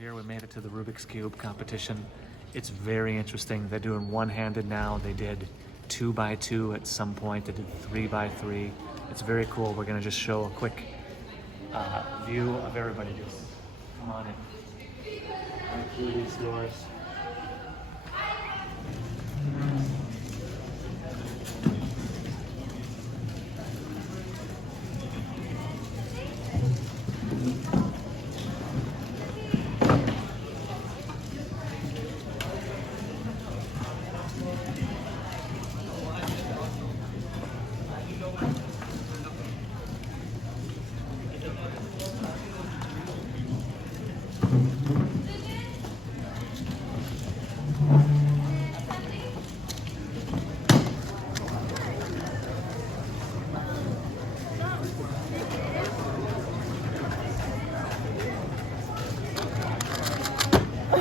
here. We made it to the Rubik's Cube competition. It's very interesting. They're doing one-handed now. They did 2x2 at some point. They did 3x3. It's very cool. We're gonna just show a quick view of everybody. Just come on in. Right through these doors.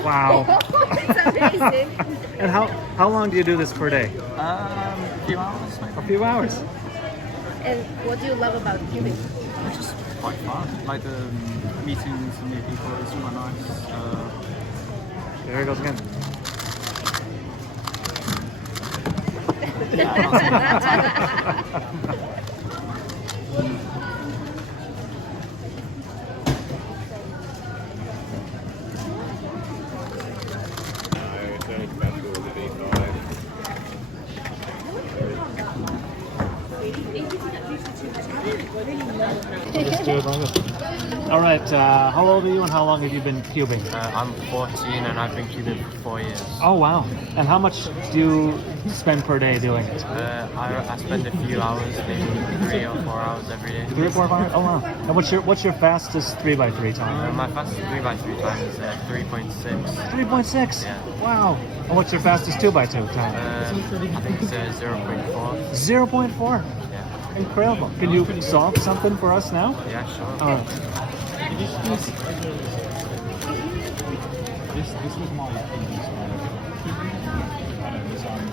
Wow. It's amazing. And how long do you do this per day? A few hours, maybe. A few hours. And what do you love about cubing? It's just quite fun. Like the meeting some new people is quite nice. There it goes again. Just do it like this. All right, how old are you and how long have you been cubing? I'm 14 and I've been cubing for 4 years. Oh wow! And how much do you spend per day doing it? I spend a few hours, maybe 3 or 4 hours every day. 3 or 4 hours? Oh wow! And what's your fastest 3x3 time? My fastest 3x3 time is 3.6. 3.6. Yeah. Wow! And what's your fastest 2x2 time? I think it's 0.4. 0.4. Yeah. Incredible! Can you solve something for us now? Yeah, sure. All right. This was my previous kind of design.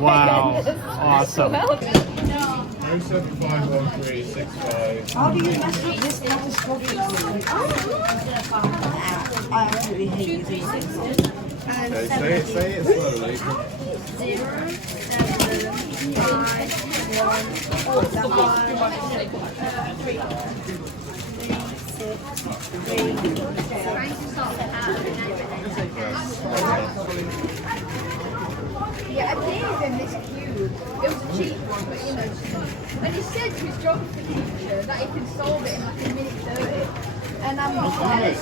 Wow! Awesome. 0751365. How do you mess up this catastrophic thing? I absolutely hate using this. Okay, say it slowly. 0, 7, 5, Yeah, I gave him this cube. It was a cheap one, but you know, and he said to his geography teacher that he can solve it in like a minute 30. And I'm like,